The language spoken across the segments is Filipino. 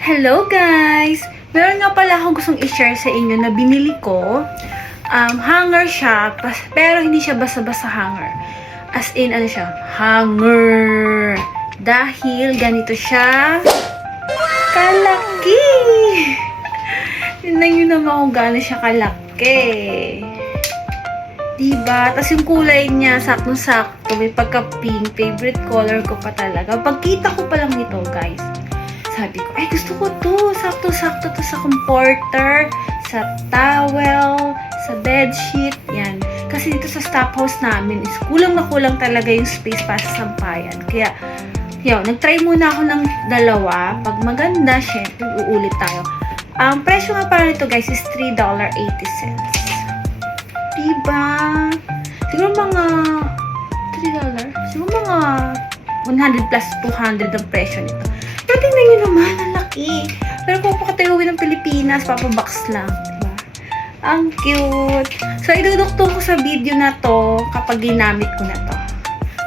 Hello guys! Meron nga pala akong gustong i-share sa inyo na binili ko. Hanger siya, pero hindi siya basta-basta hanger. As in, ano siya? Hanger! Dahil ganito siya kalaki! Tignan nyo naman kung gano'n siya kalaki. Diba? Tapos yung kulay niya, saktong-sakto. May pagka-pink. Favorite color ko pa talaga. Pagkita ko pa lang nito, guys. Sabi ko, ay gusto ko to. Sakto-sakto to sa comforter, sa towel, sa bedsheet. Yan. Kasi dito sa staff house namin is kulang na kulang talaga yung space para sa sampayan. Kaya, yun, nag-try muna ako ng dalawa. Pag maganda, syempre, uulit tayo. Ang presyo nga para nito, guys, is $3.80. Diba? Siguro mga $3. Siguro mga 100 plus 200 ang presyo nito. Pero tingnan nyo naman, ang laki. Pero kung pakatayuin ng Pilipinas, papabox lang. Diba? Ang cute. So, iduduktong ko sa video na to kapag ginamit ko na to.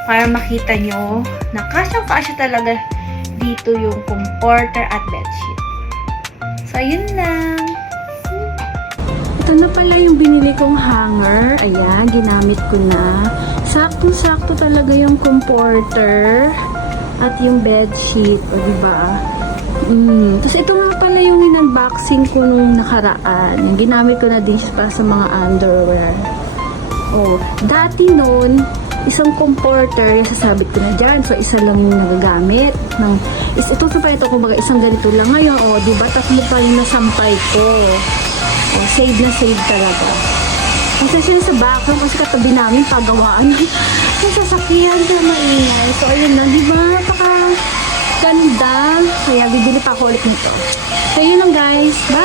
Para makita nyo na kasyang-kasya talaga dito yung comforter at bedsheet. So, yun lang. Ito na pala yung binili kong hanger. Ayan, ginamit ko na. Saktong-sakto talaga yung comforter at yung bedsheet. O, diba? Tapos ito nga pala yung in-unboxing ko nung nakaraan. Yung ginamit ko na din siya para sa mga underwear. Oh, dati noon, isang comforter, yung sasabit ko na dyan. So, isa lang yung nagagamit. Ito pa ito, kumbaga isang ganito lang. Ngayon, oh, diba? Tatlo pa yung nasampay ko. Oh, save na save talaga. Kasi siya sa background kasi katabi namin pagawaan ng sasakyan sa maingay. So, ayun na, diba? Napaka ganda. Kaya bibili pa ako ulit nito. So, yun lang guys. Bye!